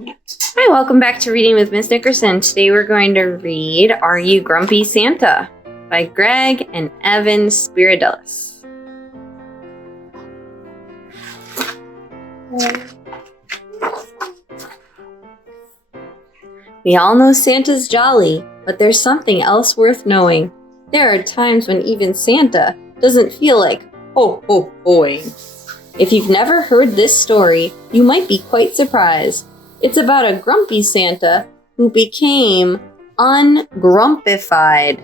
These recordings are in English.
Hi, welcome back to Reading with Miss Nickerson. Today we're going to read Are You Grumpy Santa by Gregg and Evan Spiridellis. We all know Santa's jolly, but there's something else worth knowing. There are times when even Santa doesn't feel like ho-ho-hoing. If you've never heard this story, you might be quite surprised. It's about a grumpy Santa who became ungrumpified.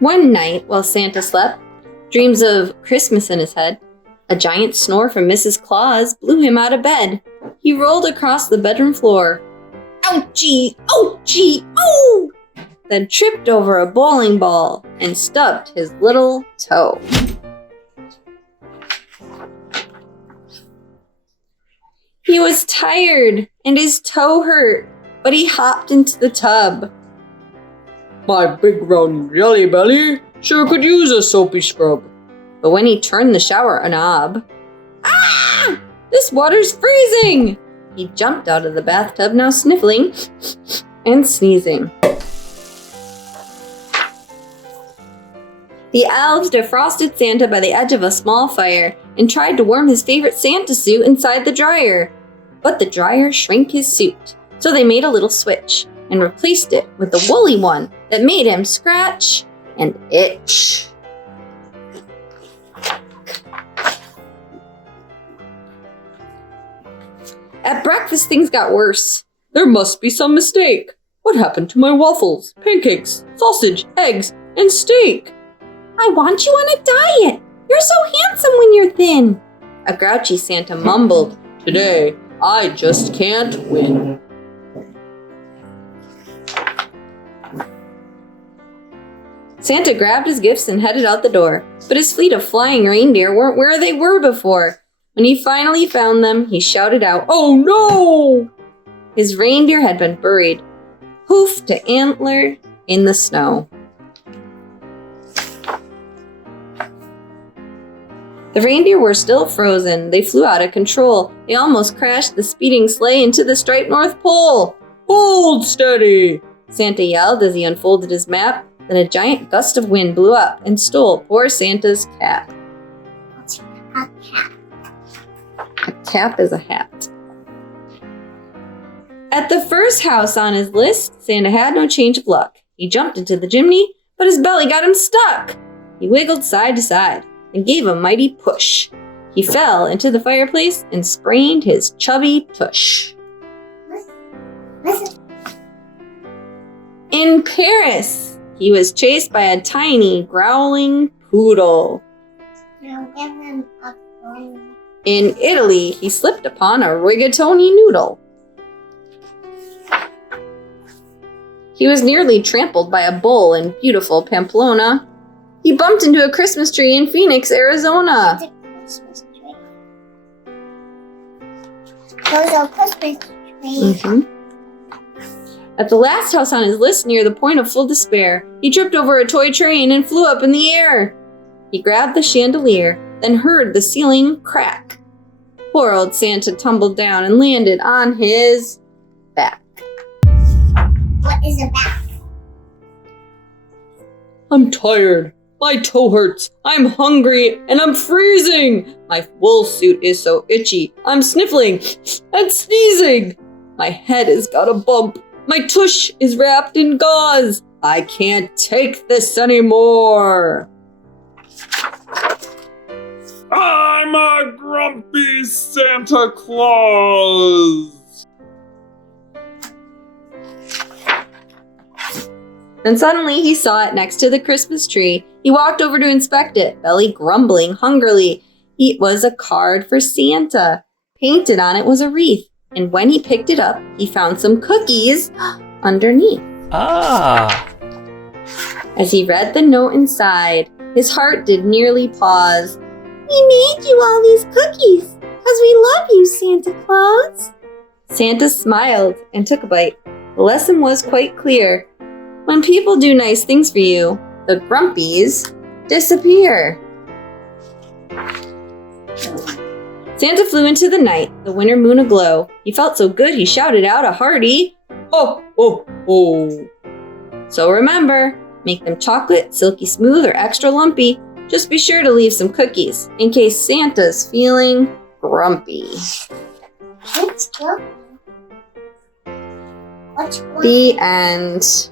One night, while Santa slept, dreams of Christmas in his head, a giant snore from Mrs. Claus blew him out of bed. He rolled across the bedroom floor. Ouchie! Ouchie! Oh! Then tripped over a bowling ball and stubbed his little toe. He was tired and his toe hurt, but he hopped into the tub. My big round jelly belly sure could use a soapy scrub. But when he turned the shower knob, ah! This water's freezing! He jumped out of the bathtub, now sniffling and sneezing. The elves defrosted Santa by the edge of a small fire and tried to warm his favorite Santa suit inside the dryer. But the dryer shrank his suit, so they made a little switch and replaced it with a woolly one that made him scratch and itch. At breakfast, things got worse. There must be some mistake. What happened to my waffles, pancakes, sausage, eggs, and steak? I want you on a diet. You're so handsome when you're thin. A grouchy Santa mumbled. Today, I just can't win. Santa grabbed his gifts and headed out the door, but his fleet of flying reindeer weren't where they were before. When he finally found them, he shouted out, "Oh no!" His reindeer had been buried, hoof to antler, in the snow. The reindeer were still frozen. They flew out of control. They almost crashed the speeding sleigh into the striped North Pole. Hold steady! Santa yelled as he unfolded his map. Then a giant gust of wind blew up and stole poor Santa's cap. What's a cap? A cap is a hat. At the first house on his list, Santa had no change of luck. He jumped into the chimney, but his belly got him stuck. He wiggled side to side and gave a mighty push. He fell into the fireplace and sprained his chubby tush. Listen. In Paris, he was chased by a tiny, growling poodle. Now give him a bone. In Italy, he slipped upon a rigatoni noodle. He was nearly trampled by a bull in beautiful Pamplona. He bumped into a Christmas tree in Phoenix, Arizona. It's a Christmas tree. There's a Christmas tree. At the last house on his list, near the point of full despair, he tripped over a toy train and flew up in the air. He grabbed the chandelier, then heard the ceiling crack. Poor old Santa tumbled down and landed on his back. What is a back? I'm tired. My toe hurts. I'm hungry and I'm freezing. My wool suit is so itchy. I'm sniffling and sneezing. My head has got a bump. My tush is wrapped in gauze. I can't take this anymore. I'm a grumpy Santa Claus. And suddenly he saw it next to the Christmas tree. He walked over to inspect it, belly grumbling hungrily. It was a card for Santa. Painted on it was a wreath. And when he picked it up, he found some cookies underneath. Ah! As he read the note inside, his heart did nearly pause. We made you all these cookies, 'cause we love you, Santa Claus. Santa smiled and took a bite. The lesson was quite clear. When people do nice things for you, the grumpies disappear. Santa flew into the night, the winter moon aglow. He felt so good he shouted out a hearty, Oh, oh, oh. so remember, make them chocolate, silky smooth, or extra lumpy. Just be sure to leave some cookies, in case Santa's feeling grumpy. What's grumpy? What's grumpy? The end.